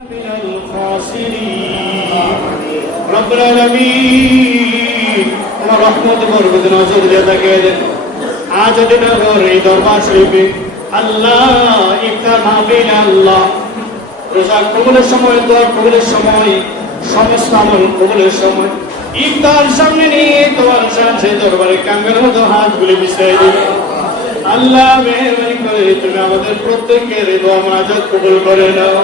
من الخاسرين رب العالمين আমার রহমত বরকত নজর দিয়ে তাকিয়ে দেন। আজ দিনগর এই দরবার শরীফে আল্লাহ ইফতার মাহফিল আল্লাহ রোজা কবুলের সময়, দোয়া কবুলের সময়, সমস্ত আমল কবুলের সময় ইফতার সামনে নিয়ে তোমার সেই দরবারে কাঙ্গালের মতো হাতগুলি বিছিয়ে দিন। আল্লাহ মেহেরবানি করে তুমি আমাদের প্রত্যেকের দোয়া মুনাজাত কবুল করে নাও।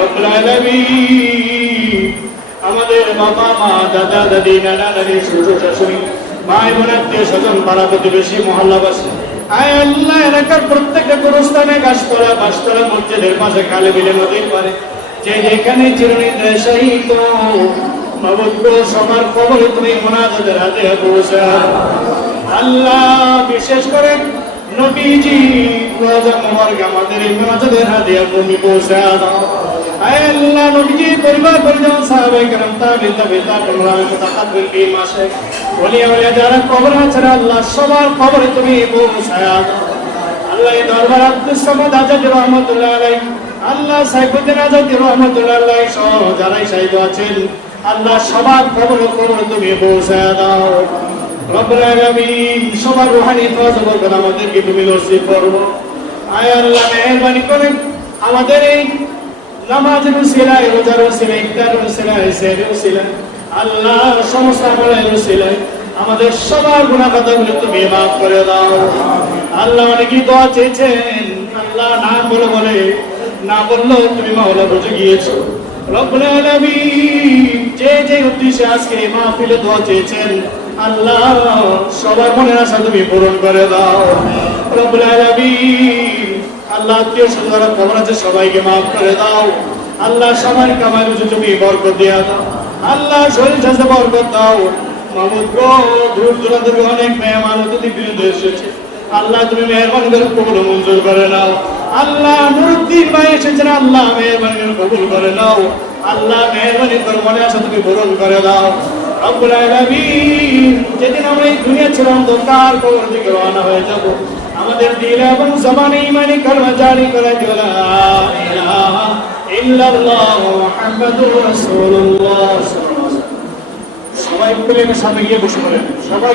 রব্বুল আলামিন আমাদের বাবা মা, দাদা দাদি, নানা নানি, শ্বশুর শাশুড়ি, ভাই বোন, আত্মীয় স্বজন, পাড়া প্রতিবেশী, মহল্লাবাসী, আয় আল্লাহ এলাকার প্রত্যেকটা গোরস্থানে, গাছতলা, বাসতলা, মসজিদের পাশে, খালে বিলে, নদীর পারে, যে যেখানে চিরনির্দেশায়িত মাবুদ সবার খবরে তুমি মুনাজাতের হাতে পৌঁছা। আল্লাহ বিশেষ করে নবীজি রোজা মোবারক আমাদের এই মুনাজাতের হাতে তুমি পৌঁছা দাও। আয় আল্লাহ নবীজি পরিবার পরিজন, সাহাবায়ে কেরাম, তাবিঈন, মুতাকাব্বির, এই মাসে ওলি আউলিয়া যারা কবর আছে আল্লাহ সবার খবরে তুমি পৌঁছা দাও। আল্লাহ এই দরবার আব্দুস সামাদ আজাদ রহমাতুল্লাহ আলাইহি, আল্লাহ সাইফুদ্দিন আজাদ রহমাতুল্লাহ আলাইহি সহ যারাই শহীদ আছেন আল্লাহ সবার খবরে তুমি পৌঁছা দাও। রব্বুল আলামিন সবার রূহানি ফয়জ বরকত আমাদেরকে তুমি নসিব করো। আয় আল্লাহ মেহেরবানি করে আমাদের এই নামাজের উসিলায়, রোজার উসিলায়, ইফতারের উসিলায়, সেহরির উসিলায়, আল্লাহ সমস্ত আমলের উসিলায় আমাদের সবার গুনাহ খাতাগুলো তুমি মাফ করে দাও। আল্লাহ অনেকেই দোয়া চেয়েছেন, আল্লাহ না বলে না বললেও তুমি মাওলা বুঝে গিয়েছো। রব্বুল আলামিন যে যে উদ্দেশ্যে আজকে এই মাহফিলে দোয়া চেয়েছেন আল্লাহ সবার মনের আশা তুমি পূরণ করে দাও। রব্বুল আলামিন আল্লাহ আত্মীয় স্বজন যারা কবর আছে সবাইকে মাফ করে দাও। আল্লাহ সবার কামাই রুজি তুমি বরকত দিয়ে দাও। আল্লাহ শরীর স্বাস্থ্যে বরকত দাও। মাহমুদ গো দূর দূরান্ত থেকে অনেক মেহমান অতিথি বিরুদ্ধে এসেছে, আল্লাহ তুমি মেহরবানি করে কবুল মঞ্জুর করে নাও। আল্লাহ নুরুদ্দিন ভাই এসেছেন, আল্লাহ মেহরবানি করে কবুল করে নাও। আল্লাহ মেহরবানি করে মনে আসা তুমি পূরণ করে দাও। রব্বুল আলামিন যেদিন আমরা এই দুনিয়া ছেড়ে অন্ধকার কবর থেকে রওনা হয়ে যাব, আমাদের দিল এবং জবানে ঈমানি কালিমা জারি করে দিও লা ইলাহা ইল্লাল্লাহ মুহাম্মাদুর রাসূলুল্লাহ। সবাই সামনে গিয়ে বসে পড়েন সবাই।